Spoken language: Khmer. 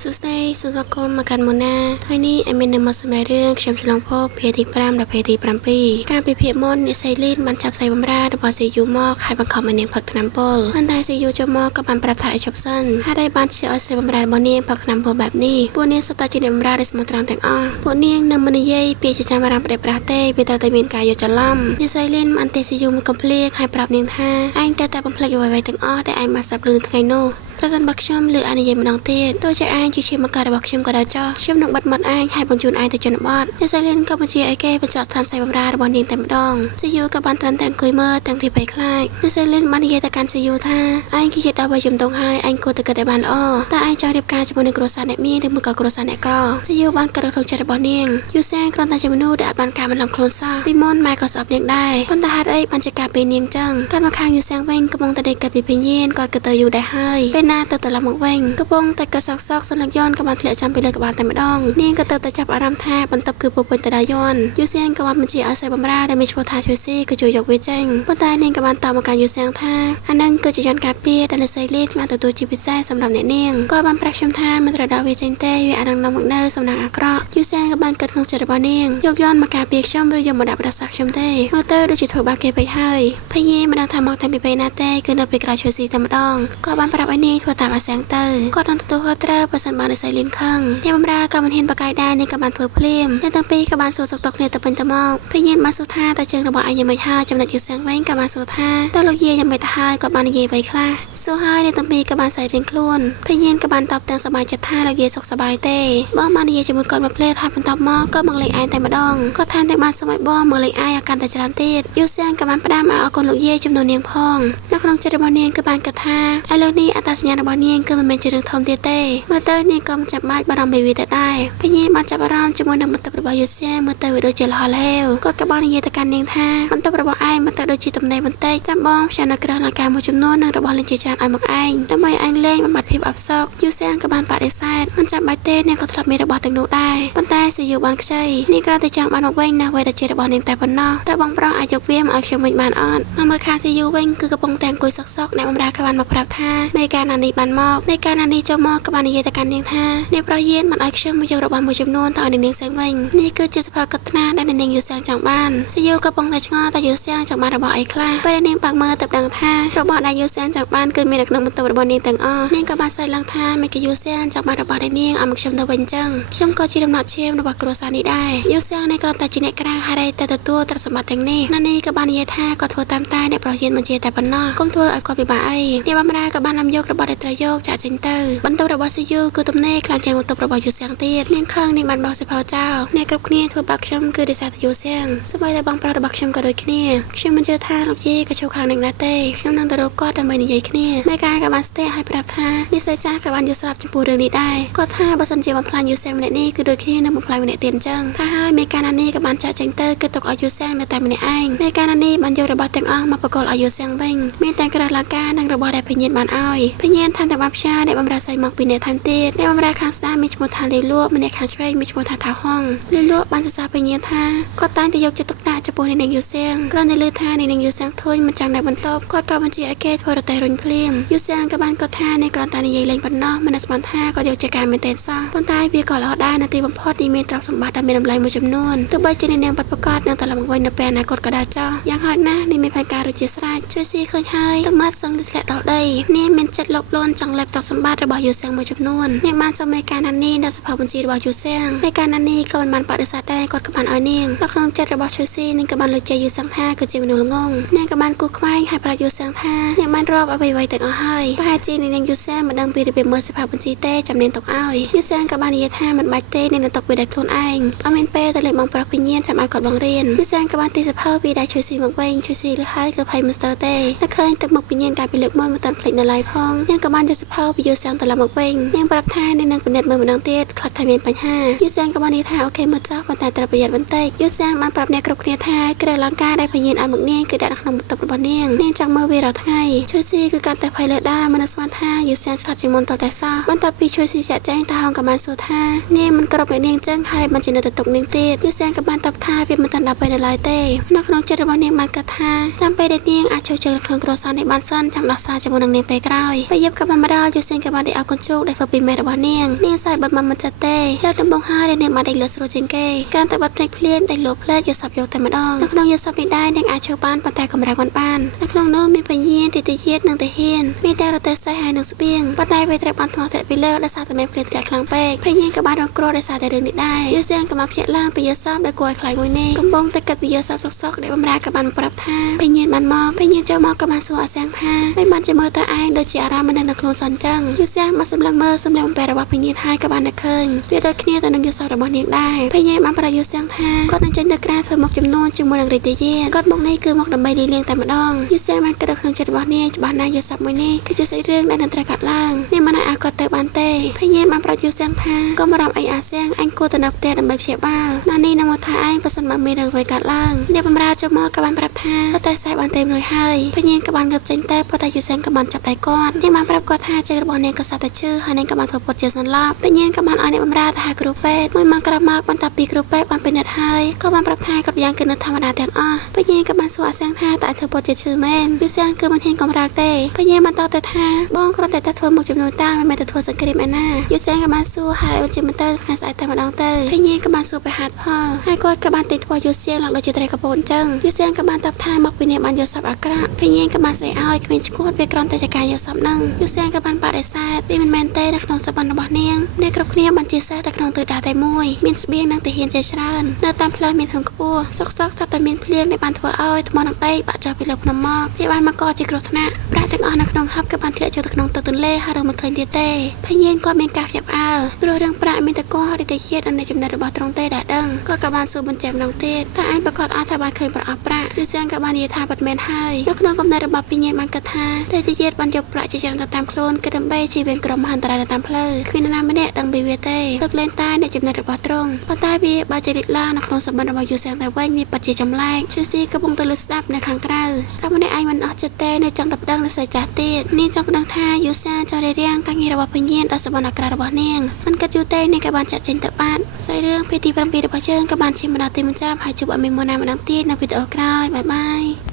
សួស្តីសូមស្វាគមន៍មកកាន់មុនណាថ្ងៃនេះអេមាននឹងមកសម្ដែងរឿងខ្ញុំឆ្លងភពភាគទី5ដល់ភាគទី7ការពិភាក្សាមុនអ្នកស្រីលីនបានចាប់ស្រីបំរើរបស់ស៊ីយូមកហើយបង្ខំឲ្យនាងផឹកថ្នាំពុលប៉ុន្តែស៊ីយូចូលមកក៏បានប្រាប់ថាឲ្យជប់សិនហើយได้បានជាឲ្យស្រីបំរើរបស់នាងផឹកថ្នាំពុលបែបនេះពួកនាងសុទ្ធតែជាអ្នកបំរើដែលស្មោះត្រង់ទាំងអស់ពួកនាងនឹងមិននិយាយពីជាចាំអារម្មណ៍ប្រដេប្រាស់ទេវាត្រូវតែមានការយកច្រឡំអ្នកស្រីលីនបានទេស៊ីយូមកកំភ្លៀងហើយប្រាប់នាងថាឯងតែបំភ្លេចអ្វីៗទាំងអស់ដែលឯងបានស្ដាប់ឮថ្ងៃនោះប្រសិនបើខ្ញុំលើអានិយាយម្ដងទៀតទោះជាឯងជាជាមកការរបស់ខ្ញុំក៏ដោយចោះខ្ញុំនឹងបិទមាត់ឯងហើយបញ្ជូនឯងទៅជនបទអ្នកស្រីលីនក៏បញ្ជាឲ្យគេបញ្ច្រត់ថ្នាំស្អីបំរើរបស់នាងតែម្ដងស៊ីយូក៏បានត្រឹមតែអង្គុយមើលទាំងពីភ័យខ្លាចអ្នកស្រីលីនបាននិយាយទៅកាន់ស៊ីយូថាឯងគឺជាដល់វ័យជំទង់ហើយឯងគួរតែគិតឲ្យបានល្អតើឯងចង់រៀបការជាមួយនឹងគ្រួសារអ្នកមានឬមួយក៏គ្រួសារអ្នកក្រស៊ីយូបានគិតក្នុងចិត្តរបស់នាងយូសែងគ្រាន់តែជាមនុស្សដែលអាចបានការបន្លំខ្លួនសោះពីមុនម៉ែក៏ស្អប់នាងដែរប៉ុន្តែហេតុអីបានជាការពេលនាងចឹងគាត់មកខាងយូសែងវិញកំពុងតែដេកគិតពីភញានគាត់គិតទៅយូរដែរហើយពេលណាទៅត្រឡប់មកវិញកំពុងតែកសោកសន្លឹកយន់ក៏បានធ្លាក់ចាំពីលើក្បាលតែម្ដងនាងក៏ទៅចាប់អារម្មណ៍ថាបន្ទប់គឺពុពេញទៅដោយយន់យូសែងក៏បានបញ្ជាឲ្យស្រីបំរើដែលមានឈ្មោះថាឈួយស៊ីក៏ជួយយកវាចេញប៉ុន្តែនាងក៏បានតបមកកាន់យូសែងថាអានឹងគឺជាយន់ការពារដែលអ្នកស្រីលេងបានទទួលជាពិសេសសម្រាប់អ្នកនាងក៏បានប្រាប់ខ្ញុំថាមិនត្រូវដល់វាចេញទេវាអាចនឹងនាំមកនៅសំណាងអាក្រក់យូសែងក៏បានគិតក្នុងចិត្តរបស់នាងយកយន់មកការពារខ្ញុំឬយកមកដាក់ប្រសាខ្ញុំទេមើលទៅដូចជាធ្វើបាបគេពេកហើយភញេមិនដឹងថាមកតែពីពេលណាទេគឺនៅពេលក្រោយឈួយស៊ីតែម្ដងក៏បានប្រាប់ឲ្យនាងធ្វើតាមអាសែងទៅគាត់នឹងទទួលខុសត្រូវបើសិនបើអ្នកស្រីលីនខឹងអ្នកបម្រើក៏មិនហ៊ានបកាយដែរនាងក៏បានធ្វើភ្លាមអ្នកទាំងពីរក៏បានសួរសុខទុក្ខគ្នាទៅវិញទៅមកភញេបានសួរថាតើជើងរបស់ឯងយ៉ាងម៉េចហើយចំណុចយូសែងវិញក៏បានសួរថាតើលោកយាយយ៉ាងម៉េចទៅហើយគាត់បាននិយាយអ្វីខ្លះសួរហើយអ្នកទាំងពីរក៏បានសើចរៀងខ្លួនភញេក៏បានតបទាំងសប្បាយចិត្តថាលោកយាយសុខសប្បាយទេបងបាននិយាយជាមួយគាត់មួយភ្លេតហើយបន្ទាប់មកក៏មកលេងឯងតែម្ដងគាត់ថែមទាំងបានសុំឲ្យបងមកលេងឯងឲ្យកាន់តែច្រើនទៀតយូសែងក៏បានផ្ដាំឲ្យអរគុណលោកយាយចំនួននាងផងនៅក្នុងចិត្តរបស់នាងក៏បានគិតថាឥឡូវនេះអត្តសញ្ញាណរបស់នាងគឺមិនមែនជារឿងធំទៀតទេមើលទៅនាងក៏មិនចាំបាច់បារម្ភពីវាទៅដែរភញេបានចាប់អារម្មណ៍ជាមួយនឹងបន្ទប់របស់យូសែងមើលទៅវាដូចជាលហលហេវគាត់ក៏បាននិយាយទៅកាន់នាងថាបន្ទប់របស់ឯងមើលទៅដូចជាទំនេរបន្តិចចាំបងខ្ញុំនៅគ្រឿងអលង្ការមួយចំនួននិងរបស់លេងជាច្រើនឲ្យមកឯងដើម្បីឯងលេងបំបត្តិភាពអផ្សុកយូសែងក៏បានបដិសេធមិនចាំបាច់ទេនាងក៏ធ្លាប់មានរបស់ទាំងនោះដែរប៉ុន្តែស៊ីយូបានខ្ចីនាងគ្រាន់តែចង់បានមកវិញណាអ្វីដែលជារបស់នាងតែប៉ុណ្ណោះតើបងប្រុសអាចយកវាមកឲ្យខ្ញុំវិញបានអត់នៅមើលខាងស៊ីយូវិញគឺកំពុងតែអង្គុយសុកអ្នកបម្រើក៏បានមកប្រាប់ថាមេកាណានីបានមកមេកាណានីចូលមកក៏បាននិយាយទៅកាន់នាងថាអ្នកប្រយានបានឲ្យខ្ញុំមកយករបស់មួយចំនួនទៅឲ្យនាងសែងវិញនេះគឺជាសភៅកត់ត្រាដែលនាងយូសែងចង់បានស៊ីយូក៏កំពុងតែឆ្ងល់តើយូសែងចង់បានរបស់អីខ្លះពេលនាងបាក់មើលទៅដឹងថារបស់ដែលយូសែងចង់បានគឺមាននៅក្នុងបន្ទប់របស់នាងទាំងអស់នាងក៏បានសើចឡើងថាមេកាយូសែងចង់បានរបស់ដែលនាងឲ្យមកខ្ញុំទៅវិញចឹងខ្ញុំក៏ជាដំណក់ឈាមរបស់គ្រួសារនេះដែរយូសែងនេះគ្រាន់តែជាអ្នកក្រៅហើយតែទទួលទ្រព្យសម្បត្តិទាំងនេះណានេះក៏បាននិយាយថាគាត់ធ្វើតាមតែអ្នកប្រយានបញ្ជាតែប៉ុណ្ណោះកុំធ្វើឲ្យគាត់ពិបាកអីអ្នកបម្រើក៏បាននាំយករបស់ដែលត្រូវយកចាក់ចេញទៅបន្ទប់របស់ស៊ីយូគឺទំនេរខ្លាំងជាងបន្ទប់របស់យូសែងទៀតនាងខឹងនាងបានបោះសិភៅចោលអ្នកគ្រប់គ្នាធ្វើបាបខ្ញុំគឺដោយសារតែយូសែងសូម្បីតែបងប្រុសរបស់ខ្ញុំក៏ដូចគ្នាខ្ញុំមិនជឿថាលោកយាយក៏ចូលខាងនាងដែរទេខ្ញុំនឹងទៅរកគាត់ដើម្បីនិយាយគ្នាមេកាក៏បានស្ទះឲ្យប្រាប់ថានេះស្រីចាស់ក៏បានយល់ស្រាប់ចំពោះរឿងនេះដែរគាត់ថាបើសិនជាបំផ្លាញយូសែងម្នាក់នេះគឺដូចគ្នានឹងបំផ្លាញម្នាក់ទៀតអញ្ចឹងថាហើយមេកាណានីក៏បានចាក់ចេញទៅគឺទុកឲ្យយូសែងនៅតែម្នាក់ឯងមេកាណានីបានយករបស់ទាំងអស់មកបកលឲ្យយូសែងវិញមានតែក្រឹសឡាកានិងរបស់ដែលភញៀនបានឲ្យភញៀនថែមទាំងបានផ្សាយអ្នកបម្រើស្រីមកពីអ្នកថែមទៀតអ្នកបម្រើខាងស្ដាំមានឈ្មោះថាលីលួម្នាក់ខាងឆ្វេងមានឈ្មោះថាថាហងលីលួបានសរសើរភញៀនថាគាត់តែងតែយកចិត្តទុកដាក់ចំពោះនាងយូសែងគ្រាន់តែឮថានាងយូសែងធុញមិនចង់នៅបន្ទប់គាត់ក៏បញ្ជាឲ្យគេធ្វើរទេះរុញភ្លាមយូសែងក៏បានគាត់ថានាងគ្រាន់តែនិយាយលេងប៉ុណ្ណោះមិនស្មានថាគាត់យកចិត្តការមែនទែនសោះប៉ុន្តែវាក៏ល្អដែរនៅទីបំផុតនាងមានទ្រព្យសម្បត្តិដែលមានតម្លៃមួយចំនួនទោះបីជានាងបាត់ប្រកាសនឹងត្រឡប់មកវិញនៅពេលអនាគតក៏ដោយចោះយ៉ាងហោចណាស់នាងមានផែនការរួចជាស្រេចជួយស៊ីឃើញហើយទឹកមាត់សឹងធ្លាក់ដល់ដីនាងមានចិត្តលោភលន់ចង់លេបទ្រព្យសម្បត្តិរបស់យូសែងមួយចំនួននាងបានសុំមេកាណានីនៅសភៅបញ្ជីរបស់យូសែងមេកាណានីក៏មិនបានបដិសេធដែរគាត់ក៏បានឲ្យនាងនៅក្នុងចិត្តរបស់ឈុយស៊ីនាងក៏បានលួចជ័យយូសែងថាគឺជាមនុស្សល្ងងនាងក៏បានគូសខ្វែងហើយប្រាប់យូសែងថានាងបានរាប់អ្វីៗទាំងអស់ហើយប្រហែលជានាងយូសែងមិនដឹងពីរបៀបមើលសភៅបញ្ជីទេចាំនាងទុកឲ្យយូសែងក៏បាននិយាយថាមិនបាច់ទេនាងនឹងទុកវាដោយខ្លួនឯងអត់មានពេលទៅលេខបងប្រុសភញៀនចាំឲ្យគាត់បង្រៀនយូសែងក៏បានទីសភៅពីដៃឈុយស៊ីមកវិញឈុយស៊ីលឺហើយក៏ភ័យមិនស្ទើរទេតែឃើញទឹកមុខភញៀនកាលពីលើកមុនមិនតាន់ភ្លេចនៅឡើយផងនាងក៏បានយកសភៅពីយូសែងត្រឡប់មកវិញនាងប្រាប់ថានាងនឹងពិនិត្យមើលម្ដងទៀតខ្លាចថាមានបញ្ហាយូសែងក៏បាននិយាយថាអូខេមើលចោះប៉ុន្តែត្រូវប្រយ័ត្នបន្តិចយូសែងបានប្រាប់អ្នកគ្រប់គ្នាថា กระลังกาได้พยินอันมึกเนียงคือได้ขนมตบระเนียงเนียงจังเมื่อเวลาทั้งไงช่วยซีคือการแต่ไฟเลือดได้มันสวรรค์ท่าอยู่แสนสัตว์จิมนต่อแต่ซาบันตาปีช่วยซีจะแจ้งตาหองกับมันสู่ท่าเนียงมันกรอบเนียงเจ้งให้มันจินตตกเนียงตีดอยู่แสนกับบันตับท่าเพียงมันตันดับไปในลายเต้นกขนมเจริญเนียงมันกระท่าจำไปเด็ดเนียงอาจเจอขนมกระซานในบ้านสั้นจำดอกซาจมูกเนียงไปกล้อยไปเย็บกับมันมาดาวอยู่แสนกับมันได้เอาคนโชคได้ฝึกปีเมระบเนียงใส่บัดมันจะเต้แล้วดำบงห้าได้เนียงมาได้เหลือสโลจิงเก้การแต่บัดเพลงเพลียนแต่หลบเพลิดอยู่สับโยแต่มาดองนกขนมอยู่สับได้เนียงอาเชอบ้านปันแต่กำลังบ้านนกขนมโน้มีพยีนติดเย็ดหนึ่งแต่เฮียนมีแต่เราแต่ใส่หายหนึ่งสเปียงปันได้ไปตระบันทองแต่ไปเลิกได้สาแต่ไม่เพลินแต่คลังเป๊กพยีนกับบ้านรองโกรได้สาแต่เรื่องนี้ได้ยูเซียงกับมาเพียล่างไปเยอะซ้ำได้กวยคลายงวยเน่กำบงแต่กัดไปเยอะซับซอกได้บำรากับมันปรับท่าพยีนมันมองพยีนเจ้ามองกับมันสัวแสงท่าไม่มันจะเมื่อตาไอโดยจีอารามันนักโคลนสันจังยูเซียงมาสำลังเมื่อสำลังแปรระบพยีนให้กับมันนักเคิงเพื่อโดยเคลียร์แต่นังยูสาวระบเนียงได้พยีนมันประยุทธ์แสงท่าก็ตั้งใจตะกร้าเธอหมกจำนวนจึงมนังริตเย็นก็มองในคือหมกดำใบดีเลี้ยงแต่มาดองยูเซียงมันกระโดดขนมจัดระบเนียงบ้านนายยูสับมวยนี่คือจะใส่เรื่องได้นันตรกัดล่างนี่มันอากาศเตอร์บานเต้พยีนมันประยุทธ์แสงท่าก็มารับไออาเซียงอันกูตนับเตะดำใบเฉียบบ้านานี่นำมาทายผสมมาเมรังไว้กัดล่างเดี๋ยวบำราจะมอกับบันปรับท่าก็แต่ใส่บันเต็มเลยให้พยีนกับบันเกือบเจนเต้พอแต่ยูเซียงกับบันจับได้ก้อนนี่มันปรับก็ท่าเจอกระบอกเนียงกับสัตว์ชื่อให้เนียงกับบันเผปดเจอสันลาบพยีนกับบันเอาเนียบำราท่ากรูเป้เมื่อมันกระมากบันตับปีกรูเป้บันเป็นเนื้อไทยก็บันปรับท่ากับยางคือเนื้อธรรมดาแตงอ้อพยีนกับบันสวดแสงท่าแต่เธอปดเจอชื่อแม่นยูเซียงคือมันเห็นกำราเต้พยีนมันต่อแต่ท่าบ้องกระแต่ตะทัวหมกจำนวนต้าไม่แต่ทัวสังเกตแม่น่ายูเซียงกับบันสู้หายวันจิมันเตอร์แค่สายแต่มาดองเตอร์พยีนกับบันสู้ไปหาพ่อให้กอดกับบันติดทัวยูเซียงหลังโดยจิตใจกระโปนจังยูเซียงกับบันตับท่ามักปีเนียบันยูสับอักระพยีนกับบันใส่อ้อยขมิ้นชุดไปกรอนแต่จะกายยูสับนั่งยูเซียงกับบันปาได้แซ่ปีมันแมนเต้ในขนมสบันระบเนียงในกระเนียบันจีแซ่แต่ขนมตื่นดาแต่มวยมินสเบียงนางแต่เฮียนใจชราญหน้าตามพลายมินหงกบัวซอกสับแต่มินเพลียงในบันทัวอ้อยทมอนังไปปะจอไปเลือกน้ำมอบพยาบาลมากอจิกรธนะปราแต่งอ่อนในขนมฮับกับบันเทเลเจอตะขนมตื่นเล่ฮาร์มันเคยเดียเต้พยีนก็เมนกาหยับอ้าวโดยเรื่องปรามินตะก้อได้แต่เครียดอันในจำนวนระบตรงเต้แดดดังก็กับบานสู่บนแจมน้องเต้ถ้าอันประกอบอาถาบานเคยประอับปราชื่อเสียงกับบานยีทาปัดเมนให้แล้วขนมกับในระบบพยีนมันกระทาได้ที่เย็ดบันยกปราจะจำตามโคลนกระดมใบชีเป็นกรมหันตรายตามเพลอคือนาไม่ได้ดังบีเวเต้ตกเล่นใต้ในจำนวนระบตรงพอใต้บีบาจริตล่างนักขนมสบันระบอยู่เสียงแต่ว่ามีปัจจัยจำแรกชื่อซีกระบงตะลุสดับในขังกระสำหรับในไอมันออกจะเต้ในจังตับดังและใส่จ่าเต้นี่จังดังท่ายูซ่าจอได้เรียงกังยีระบพยีนอสบันอักระระบเนียงมันกระจูเต้ในกระบานจัดเจนตะบ้านใส่เรื่องพิธีประเพณีระบเชิงกระบานชิมนาติมันจ้าพายจุบอเมโมนามาดังตีนในพิธีออกรายบาย